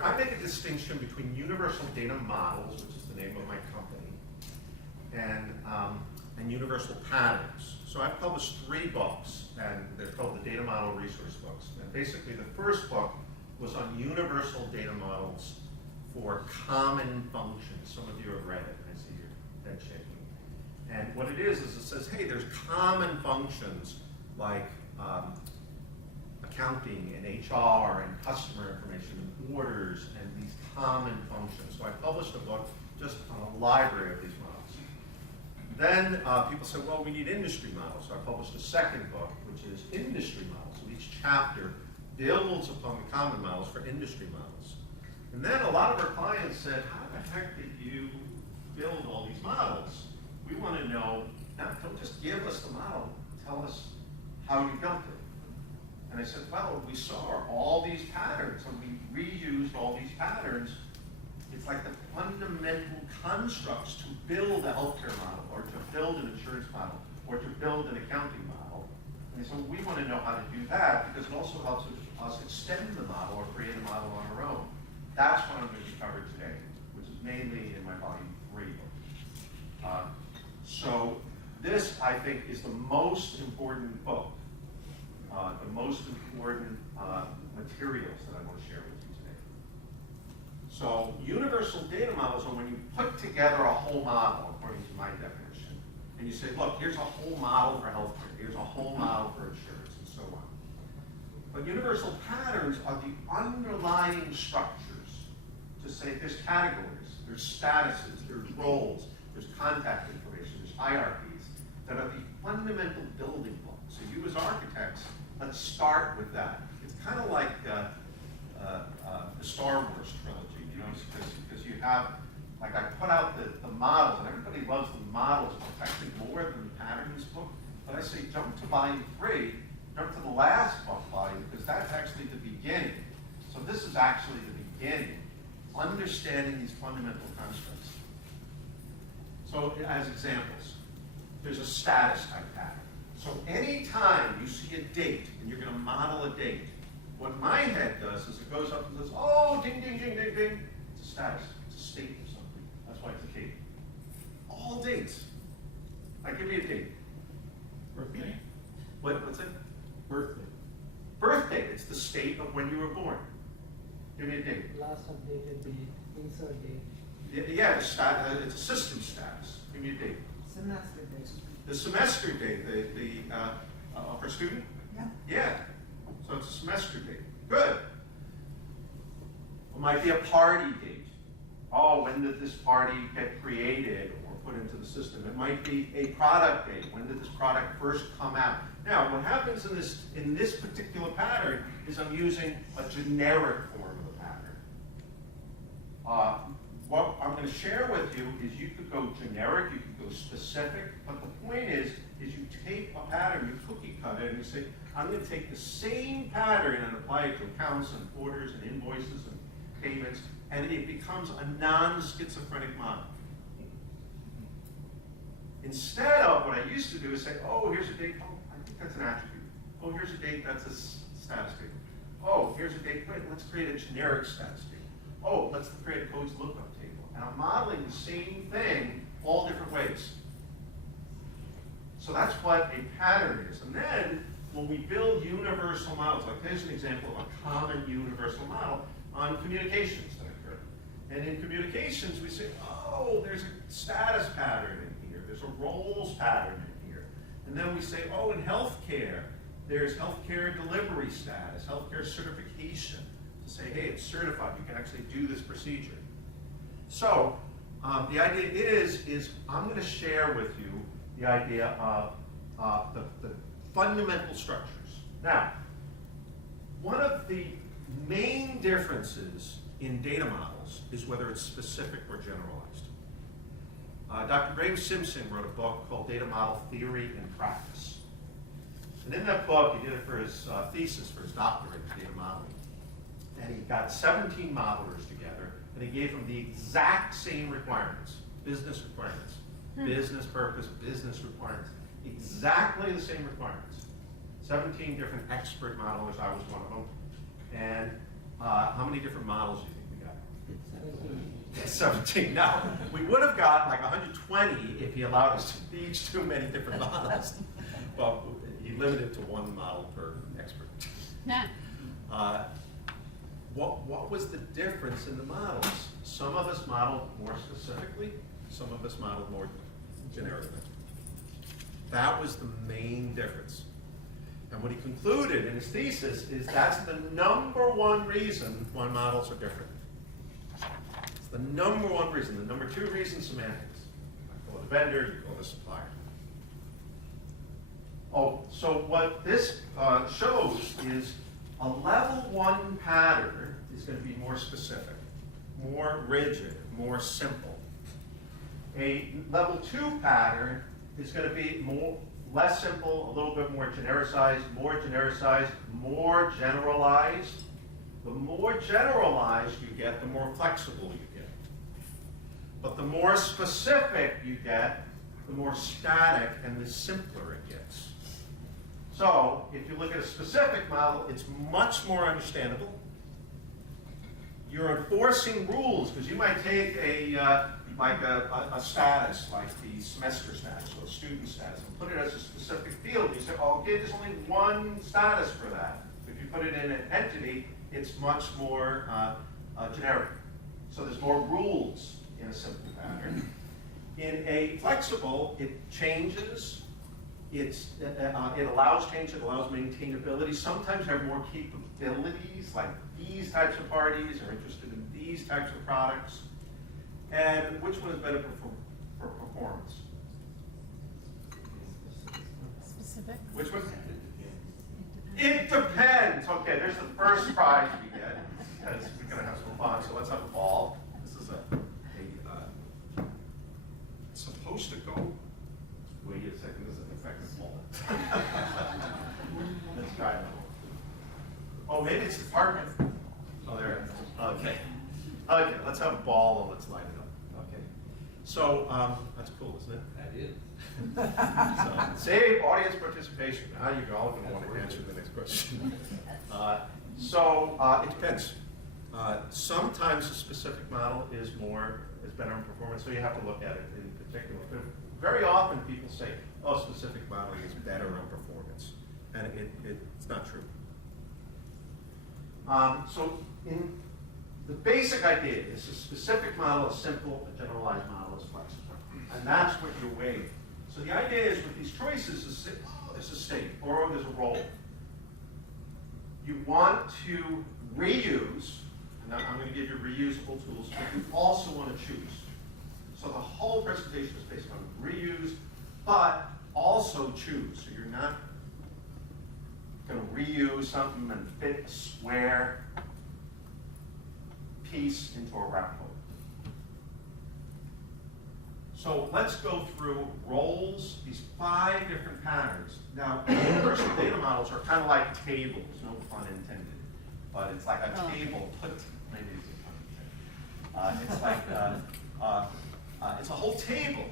I make a distinction between universal data models, which is the name of my company, and universal patterns. So I've published 3 books, and they're called the Data Model Resource books. And basically the first book was on universal data models for common functions. Some of you have read it, and I see your head shaking. And what it is it says, hey, there's common functions like accounting and HR and customer information and orders and these common functions. So I published a book just on a library of these models. Then people said, well, we need industry models. So I published a second book, which is industry models. So each chapter builds upon the common models for industry models. And then a lot of our clients said, how the heck did you build all these models? We want to know, don't just give us the model, tell us how you built it. And I said, well, we saw all these patterns, and we reused all these patterns. It's like the fundamental constructs to build a healthcare model, or to build an insurance model, or to build an accounting model. And so we want to know how to do that, because it also helps us extend the model or create a model on our own. That's what I'm going to cover today, which is mainly in my volume 3 book. So this, I think, is the most important book. The most important materials that I want to share with you today. So universal data models are when you put together a whole model, according to my definition, and you say, look, here's a whole model for healthcare, here's a whole model for insurance, and so on. But universal patterns are the underlying structures to say there's categories, there's statuses, there's roles, there's contact information, there's hierarchies that are the fundamental building blocks. So you as architects, let's start with that. It's kind of like the Star Wars trilogy, you know, because you have, like I put out the models, and everybody loves the models, but it's actually more than the patterns book. But I say jump to volume 3, jump to the last book volume, because that's actually the beginning. So this is actually the beginning, understanding these fundamental constructs. So as examples, there's a status type pattern. So anytime you see a date, and you're going to model a date, what my head does is it goes up and says, oh, ding, ding, ding, ding, ding. It's a status. It's a state of something. That's why it's a date. All dates. I give you a date. Birthday. What's it? Birthday. Birthday. It's the state of when you were born. Give me a date. Last updated date, insert date. Yeah, it's a system status. Give me a date. Semester date. The semester date, for a student? Yeah. Yeah. So it's a semester date. Good. It might be a party date. Oh, when did this party get created or put into the system? It might be a product date. When did this product first come out? Now, what happens in this particular pattern is I'm using a generic form of the pattern. What I'm going to share with you is you could go generic, you could go specific, but the point is you take a pattern, you cookie cut it, and you say, I'm going to take the same pattern and apply it to accounts and orders and invoices and payments, and it becomes a non-schizophrenic model. Instead of what I used to do is say, oh, here's a date, oh, I think that's an attribute. Oh, here's a date, that's a status date. Oh, here's a date, wait, let's create a generic status date. Oh, let's create a codes lookup table. And I'm modeling the same thing all different ways. So that's what a pattern is. And then when we build universal models, like here's an example of a common universal model on communications that occur. And in communications, we say, oh, there's a status pattern in here. There's a roles pattern in here. And then we say, oh, in healthcare, there's healthcare delivery status, healthcare certification. To say, hey, it's certified, you can actually do this procedure. So the idea is I'm going to share with you the idea of the fundamental structures. Now, one of the main differences in data models is whether it's specific or generalized. Dr. Graham Simpson wrote a book called Data Model Theory and Practice. And in that book, he did it for his thesis, for his doctorate in data modeling. and he got 17 modelers together, and he gave them the exact same requirements, business requirements, business purpose, business requirements, exactly the same requirements. 17 different expert modelers, I was one of them. And how many different models do you think we got? 17. Now, we would have got like 120 if he allowed us to teach too many different models. But he limited to one model per expert. What was the difference in the models? Some of us modeled more specifically, some of us modeled more generically. That was the main difference. And what he concluded in his thesis is that's the #1 reason why models are different. It's the #1 reason. The #2 reason, semantics. I call it a vendor, you call it a supplier. Oh, so what this shows is a level 1 pattern is going to be more specific, more rigid, more simple. A level 2 pattern is going to be less simple, a little bit more genericized, more generalized. The more generalized you get, the more flexible you get. But the more specific you get, the more static and the simpler it gets. So if you look at a specific model, it's much more understandable. You're enforcing rules, because you might take a status, like the semester status or student status, and put it as a specific field. You say, oh, okay, there's only one status for that. If you put it in an entity, it's much more generic. So there's more rules in a simple pattern. In a flexible, it changes. It allows change, it allows maintainability. Sometimes you have more capabilities, like these types of parties are interested in these types of products. And which one is better for performance? Specific? Which one? It depends. Okay, there's the first prize we get, because we're going to have some fun. So let's have a ball. This is it's supposed to go. Wait a second, this is an effective ball. Let's try it. Oh, maybe it's the target. Oh, there it is. Okay. Okay, let's have a ball and let's light it up. Okay. So, that's cool, isn't it? That is. So, save audience participation. Now you're all going to want to answer the next question. It depends. Sometimes a specific model is better in performance, so you have to look at it in particular. But very often people say, oh, specific modeling is better on performance. And it's not true. The basic idea is a specific model is simple, a generalized model is flexible. And that's what you're weighing. So the idea is with these choices, there's a state, or there's a role. You want to reuse, and I'm going to give you reusable tools, but you also want to choose. So the whole presentation is based on reuse, but also choose. So you're not going to reuse something and fit a square piece into a replicable. So let's go through roles, these 5 different patterns. Now, universal data models are kind of like tables, no pun intended. But it's like a table put, maybe it's a pun intended. It's like, it's a whole table.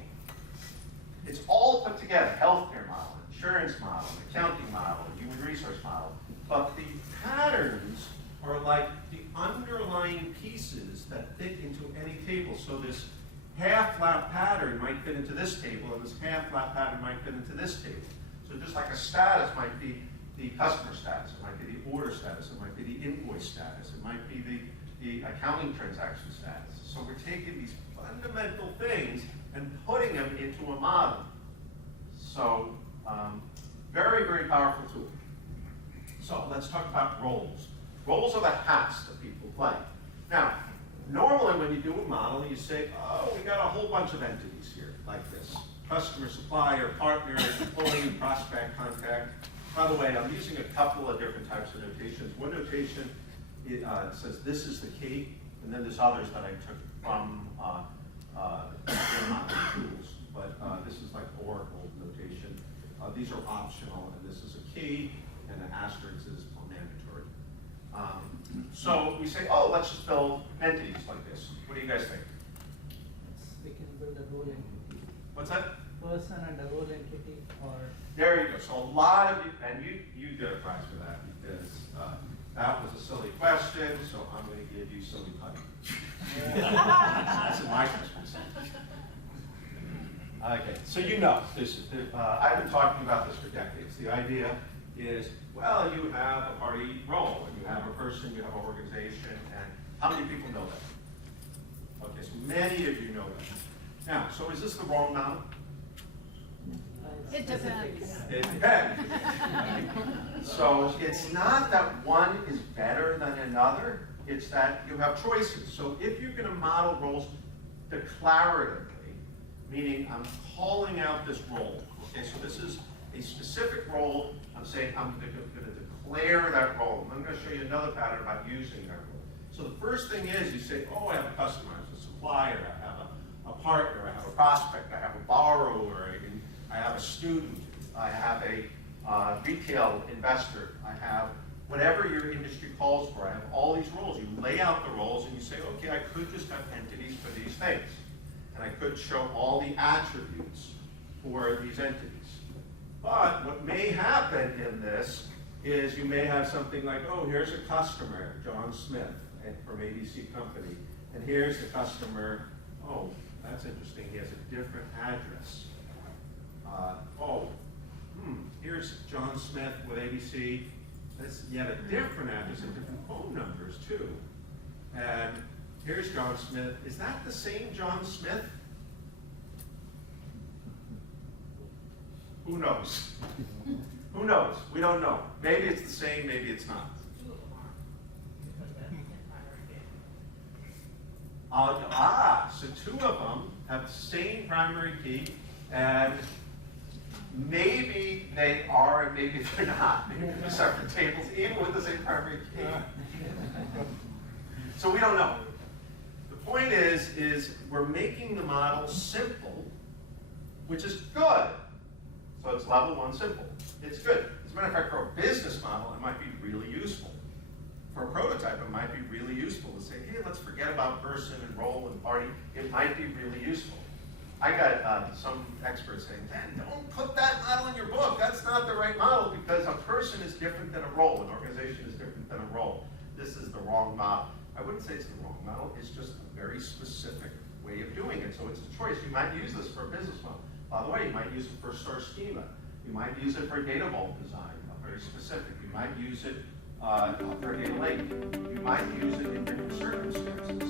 It's all put together, healthcare model, insurance model, accounting model, human resource model. But the patterns are like the underlying pieces that fit into any table. So this half-flat pattern might fit into this table, and this half-flat pattern might fit into this table. So just like a status might be the customer status, it might be the order status, it might be the invoice status, it might be the accounting transaction status. So we're taking these fundamental things and putting them into a model. So very, very powerful tool. So let's talk about roles. Roles are the hats that people play. Now, normally when you do a model, you say, oh, we got a whole bunch of entities here, like this. Customer, supplier, partner, employee, prospect, contact. By the way, I'm using a couple of different types of notations. One notation says this is the key, and then there's others that I took from tools. But this is like Oracle notation. These are optional, and this is a key, and an asterisk is mandatory. So we say, oh, let's just build entities like this. What do you guys think? We can build a role entity, What's that? person and a role entity, or There you go. So a lot of you, and you get a prize for that because that was a silly question, so I'm going to give you silly putty. That's in my Christmas. Okay, so you know, I've been talking about this for decades. The idea is, well, you have a party role, and you have a person, you have an organization, and how many people know that? Okay, so many of you know that. Now, so is this the wrong model? It depends. It depends. So it's not that one is better than another, it's that you have choices. So if you're going to model roles declaratively, meaning I'm calling out this role, okay, so this is a specific role, I'm saying I'm going to declare that role. I'm going to show you another pattern about using that role. So the first thing is you say, oh, I have a customer, I have a supplier, I have a partner, I have a prospect, I have a borrower, I have a student, I have a retail investor, I have whatever your industry calls for. I have all these roles. You lay out the roles and you say, okay, I could just have entities for these things. And I could show all the attributes for these entities. But what may happen in this is you may have something like, oh, here's a customer, John Smith from ABC Company. And here's the customer, oh, that's interesting, he has a different address. Here's John Smith with ABC. That's yet a different address and different phone numbers too. And here's John Smith. Is that the same John Smith? Who knows? Who knows? We don't know. Maybe it's the same, maybe it's not. So two of them have the same primary key, and maybe they are and maybe they're not. Maybe they're separate tables, even with the same primary key. So we don't know. The point is we're making the model simple, which is good. So it's level 1 simple. It's good. As a matter of fact, for a business model, it might be really useful. For a prototype, it might be really useful to say, hey, let's forget about person and role and party. It might be really useful. I got some experts saying, Dan, don't put that model in your book. That's not the right model because a person is different than a role. An organization is different than a role. This is the wrong model. I wouldn't say it's the wrong model. It's just a very specific way of doing it. So it's a choice. You might use this for a business model. By the way, you might use it for a star schema. You might use it for a data vault design, very specific. You might use it for a data lake. You might use it in different circumstances.